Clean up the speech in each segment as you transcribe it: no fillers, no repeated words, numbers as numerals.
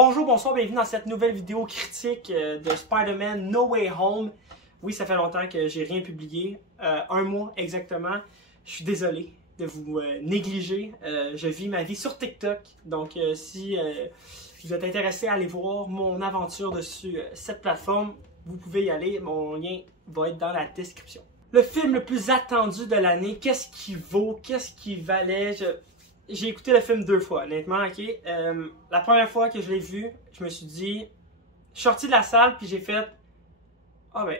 Bonjour, bonsoir, bienvenue dans cette nouvelle vidéo critique de Spider-Man No Way Home. Oui, ça fait longtemps que j'ai rien publié, un mois exactement. Je suis désolé de vous négliger. Je vis ma vie sur TikTok, donc si vous êtes intéressé à aller voir mon aventure dessus cette plateforme, vous pouvez y aller. Mon lien va être dans la description. Le film le plus attendu de l'année, qu'est-ce qui vaut, qu'est-ce qui valait? J'ai écouté le film 2 fois, honnêtement, ok? La première fois que je l'ai vu, je me suis dit... Je suis sorti de la salle, puis j'ai fait... Ah ben,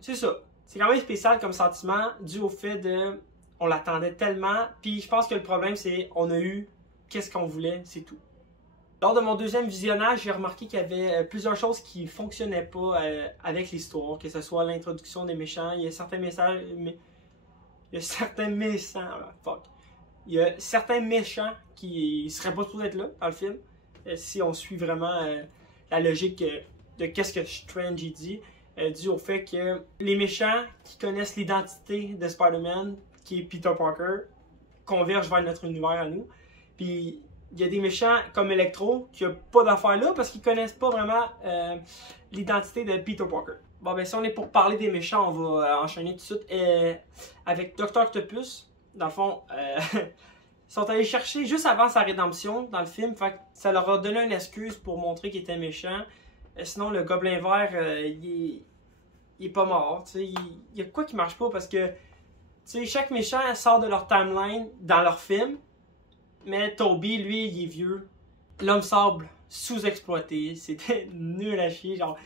c'est ça. C'est quand même spécial comme sentiment, dû au fait de... On l'attendait tellement, puis je pense que le problème, c'est... On a eu qu'est-ce qu'on voulait, c'est tout. Lors de mon deuxième visionnage, j'ai remarqué qu'il y avait plusieurs choses qui ne fonctionnaient pas avec l'histoire, que ce soit l'introduction des méchants, il y a certains messages... Il y a certains méchants... Fuck. Il y a certains méchants qui ne seraient pas trop être là dans le film, si on suit vraiment la logique de qu'est-ce que Strange dit, dû au fait que les méchants qui connaissent l'identité de Spider-Man, qui est Peter Parker, convergent vers notre univers à nous. Puis il y a des méchants comme Electro qui n'ont pas d'affaires là parce qu'ils connaissent pas vraiment l'identité de Peter Parker. Bon ben si on est pour parler des méchants, on va enchaîner tout de suite avec Dr. Octopus. Dans le fond, ils sont allés chercher juste avant sa rédemption dans le film. Fait que ça leur a donné une excuse pour montrer qu'il était méchant. Sinon, le Gobelin Vert, il est pas mort. Il y a quoi qui marche pas parce que chaque méchant sort de leur timeline dans leur film. Mais Toby, lui, il est vieux. L'homme sable, sous-exploité. C'était nul à chier. Genre,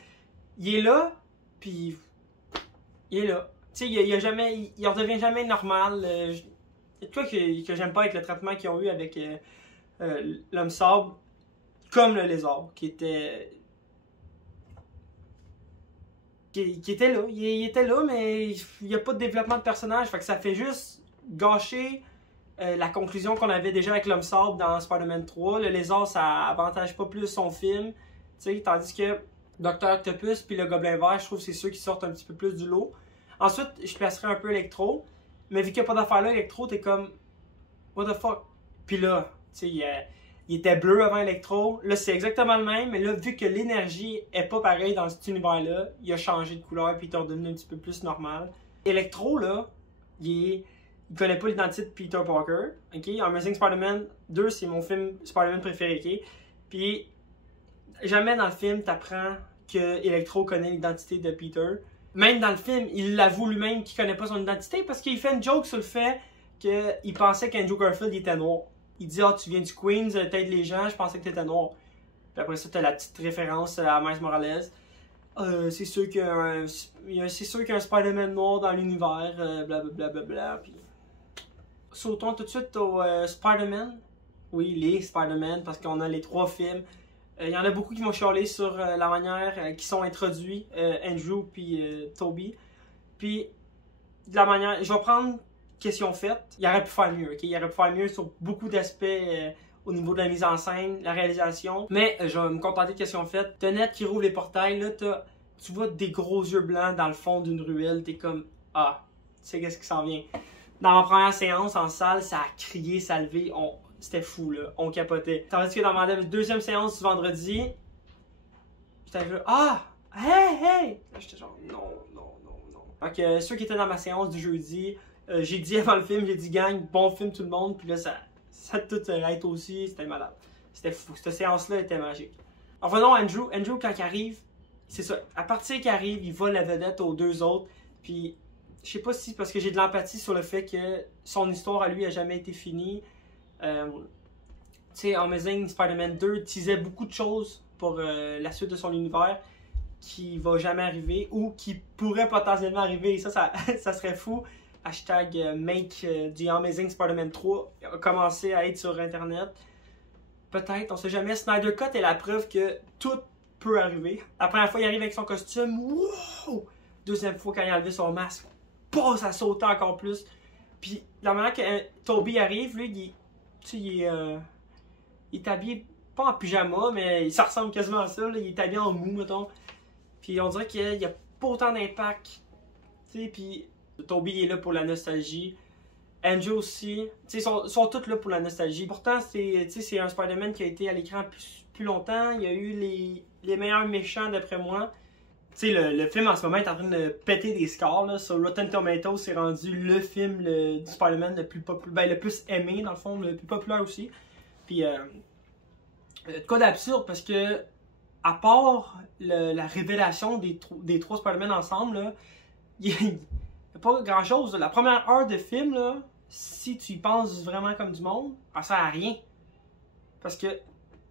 il est là, puis il est là. Il redevient jamais normal. Il y a de quoi que j'aime pas avec le traitement qu'ils ont eu avec l'homme sable, comme le lézard, qui était là. Il était là, mais il n'y a pas de développement de personnage. Fait que ça fait juste gâcher la conclusion qu'on avait déjà avec l'homme sable dans Spider-Man 3. Le lézard, ça avantage pas plus son film. Tandis que Dr. Octopus puis le Gobelin Vert, je trouve que c'est ceux qui sortent un petit peu plus du lot. Ensuite, je placerai un peu Electro. Mais vu qu'il n'y a pas d'affaire là, Electro, t'es comme... What the fuck? Puis là, il était bleu avant Electro. Là, c'est exactement le même. Mais là, vu que l'énergie est pas pareille dans cet univers-là, il a changé de couleur puis il est redevenu un petit peu plus normal. Electro, là, il connaît pas l'identité de Peter Parker. Okay? Amazing Spider-Man 2, c'est mon film Spider-Man préféré. Okay? Puis, jamais dans le film, t'apprends que Electro connaît l'identité de Peter. Même dans le film, il l'avoue lui-même qu'il connaît pas son identité parce qu'il fait une joke sur le fait qu'il pensait qu'Andrew Garfield était noir. Il dit « Ah, tu viens du Queens, t'aides les gens, je pensais que t'étais noir. » Puis après ça, t'as la petite référence à Miles Morales. C'est sûr qu'il y a un Spider-Man noir dans l'univers, blablabla. Puis... Sautons tout de suite au Spider-Man. Oui, les Spider-Man, parce qu'on a les 3 films. Il y en a beaucoup qui m'ont chialé sur la manière qu'ils sont introduits, Andrew puis Toby. Puis, de la manière... Je vais prendre question faite. Il aurait pu faire mieux, ok? Il aurait pu faire mieux sur beaucoup d'aspects au niveau de la mise en scène, la réalisation. Mais je vais me contenter de question faite. T'as Ned qui rouvre les portails, là, tu vois des gros yeux blancs dans le fond d'une ruelle. T'es comme, ah, tu sais qu'est-ce qui s'en vient. Dans ma première séance en salle, ça a crié, ça a levé. C'était fou, là. On capotait. Tandis que dans ma deuxième séance du vendredi, j'étais là, ah! Hey! J'étais genre, non. Fait que ceux qui étaient dans ma séance du jeudi, j'ai dit avant le film, j'ai dit, gang, bon film tout le monde. Puis là, ça a tout été aussi. C'était malade. C'était fou. Cette séance-là était magique. En revenons à Andrew. Andrew, quand il arrive, c'est ça. À partir qu'il arrive, il vole la vedette aux 2 autres. Puis, je sais pas si parce que j'ai de l'empathie sur le fait que son histoire à lui a jamais été finie. Tu sais, Amazing Spider-Man 2 teasait beaucoup de choses pour la suite de son univers qui va jamais arriver ou qui pourrait potentiellement arriver. Et ça serait fou. Hashtag Make the Amazing Spider-Man 3 a commencé à être sur Internet. Peut-être, on sait jamais. Snyder Cut est la preuve que tout peut arriver. La première fois, il arrive avec son costume. Wow! Deuxième fois, quand il a enlevé son masque, ça sautait encore plus. Puis, la manière que Toby arrive, lui, il est habillé, pas en pyjama, mais ça ressemble quasiment à ça. Là. Il est habillé en mou, mettons. Puis on dirait qu'il n'y a pas autant d'impact. Puis Toby est là pour la nostalgie. Andrew aussi. Ils sont tous là pour la nostalgie. Pourtant, c'est un Spider-Man qui a été à l'écran plus longtemps. Il y a eu les meilleurs méchants d'après moi. Tu sais, le film en ce moment est en train de péter des scores. Là. Sur Rotten Tomatoes, c'est rendu le film du Spider-Man le plus populaire, le plus aimé dans le fond, le plus populaire aussi. Puis, de quoi d'absurde parce que, à part la révélation des trois Spider-Man ensemble, il n'y a pas grand chose. La première heure de film, là, si tu y penses vraiment comme du monde, ça sert à rien. Parce que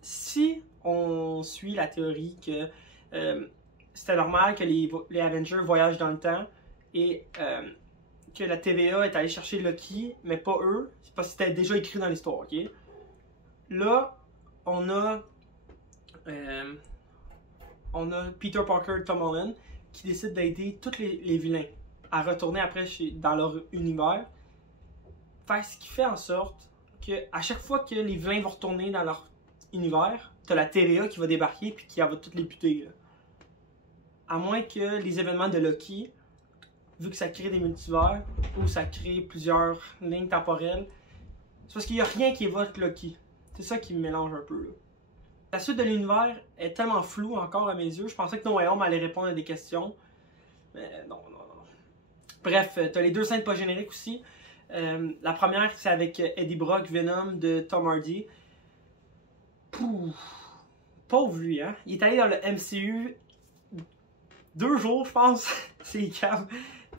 si on suit la théorie que c'était normal que les Avengers voyagent dans le temps et que la TVA est allée chercher Loki, mais pas eux, c'est parce que c'était déjà écrit dans l'histoire, ok? Là, on a Peter Parker et Tom Holland qui décident d'aider tous les vilains à retourner après dans leur univers. Fait ce qui fait en sorte que à chaque fois que les vilains vont retourner dans leur univers, t'as la TVA qui va débarquer puis qui va toutes les buter. Là. À moins que les événements de Loki, vu que ça crée des multivers ou ça crée plusieurs lignes temporelles, c'est parce qu'il n'y a rien qui évoque Loki. C'est ça qui me mélange un peu. Là. La suite de l'univers est tellement floue encore à mes yeux. Je pensais que No Way Home allait répondre à des questions. Mais non. Bref, t'as les deux scènes pas génériques aussi. La première, c'est avec Eddie Brock, Venom de Tom Hardy. Pouf. Pauvre lui, hein. Il est allé dans le MCU 2 jours, je pense. C'est calme.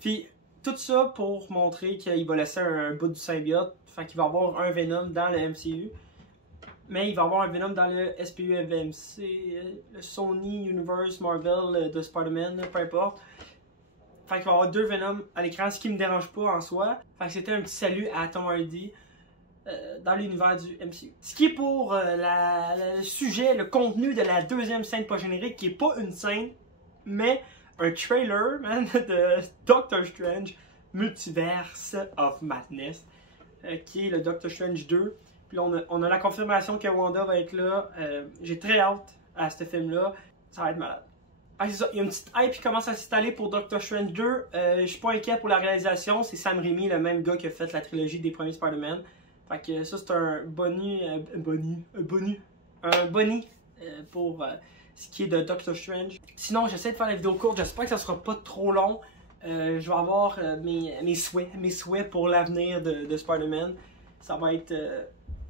Puis tout ça pour montrer qu'il va laisser un bout du symbiote. Fait qu'il va avoir un Venom dans le MCU. Mais il va avoir un Venom dans le SPU-MVMC, le Sony Universe Marvel de Spider-Man, peu importe. Fait qu'il va y avoir 2 Venom à l'écran, ce qui me dérange pas en soi. Fait que c'était un petit salut à Tom Hardy dans l'univers du MCU. Ce qui est pour le sujet, le contenu de la deuxième scène pas générique, qui est pas une scène, mais un trailer, man, de Doctor Strange Multiverse of Madness, qui est le Doctor Strange 2. Puis là, on a la confirmation que Wanda va être là. J'ai très hâte à ce film-là. Ça va être malade. Ah, c'est ça. Il y a une petite hype qui commence à s'installer pour Doctor Strange 2. Je suis pas inquiet pour la réalisation. C'est Sam Raimi, le même gars qui a fait la trilogie des premiers Spider-Man. Fait que ça, c'est un boni pour ce qui est de Doctor Strange. Sinon, j'essaie de faire la vidéo courte. J'espère que ça sera pas trop long. Je vais avoir mes souhaits pour l'avenir de Spider-Man. Ça va être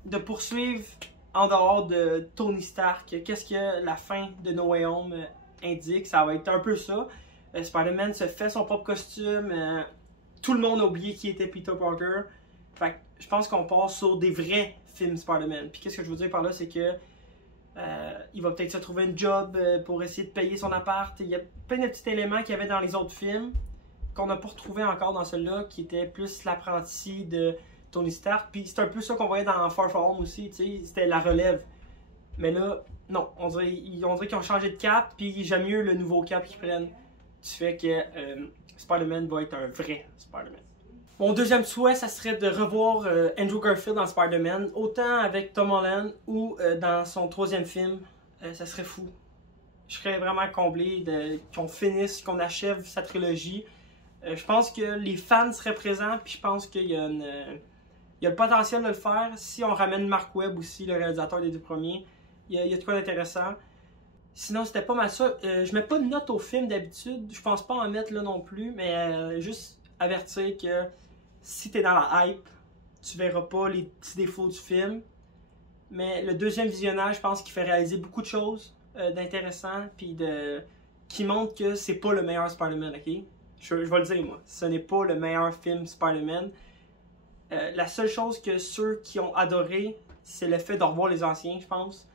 de poursuivre en dehors de Tony Stark. Qu'est-ce que la fin de No Way Home indique? Ça va être un peu ça. Spider-Man se fait son propre costume. Tout le monde a oublié qui était Peter Parker. Fait que je pense qu'on passe sur des vrais films Spider-Man. Puis qu'est-ce que je veux dire par là, c'est que il va peut-être se trouver un job pour essayer de payer son appart. Il y a plein de petits éléments qu'il y avait dans les autres films qu'on n'a pas retrouvé encore dans celui-là, qui était plus l'apprenti de Tony Stark. Puis c'est un peu ça qu'on voyait dans Far From Home aussi, tu sais, c'était la relève. Mais là, non, on dirait qu'ils ont changé de cap, puis j'aime mieux le nouveau cap qu'ils prennent. Du fait que Spider-Man va être un vrai Spider-Man. Mon deuxième souhait, ça serait de revoir Andrew Garfield dans Spider-Man, autant avec Tom Holland ou dans son troisième film. Ça serait fou. Je serais vraiment comblé qu'on finisse, qu'on achève sa trilogie. Je pense que les fans seraient présents, puis je pense qu'il y a le potentiel de le faire. Si on ramène Mark Webb aussi, le réalisateur des 2 premiers, il y a de quoi d'intéressant. Sinon, c'était pas mal ça. Je mets pas de note au film d'habitude. Je pense pas en mettre là non plus, mais juste avertir que si t'es dans la hype, tu verras pas les petits défauts du film. Mais le deuxième visionnage, je pense qu'il fait réaliser beaucoup de choses d'intéressant, puis qui montre que c'est pas le meilleur Spider-Man, ok? Je vais le dire, moi. Ce n'est pas le meilleur film Spider-Man. La seule chose que ceux qui ont adoré, c'est le fait de revoir les anciens, je pense.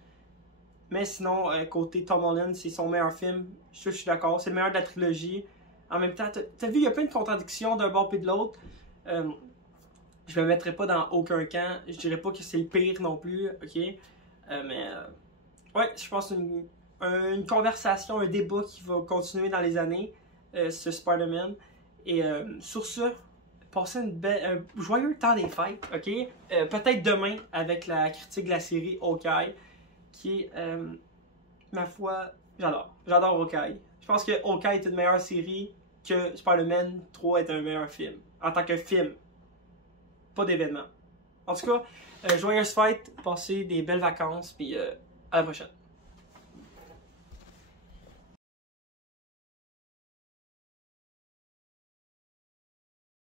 Mais sinon, côté Tom Holland, c'est son meilleur film. Je suis d'accord. C'est le meilleur de la trilogie. En même temps, t'as vu, il y a plein de contradictions d'un bord et de l'autre. Je me mettrai pas dans aucun camp. Je dirais pas que c'est le pire non plus, ok? Ouais, je pense une conversation, un débat qui va continuer dans les années, ce Spider-Man. Et sur ce, passez un joyeux temps des fêtes, ok? Peut-être demain avec la critique de la série Hawkeye, qui est, ma foi, j'adore Hawkeye. Je pense que Hawkeye est une meilleure série que Spider-Man 3 est un meilleur film. En tant que film, pas d'événement. En tout cas, joyeuses fêtes, passez des belles vacances, puis à la prochaine.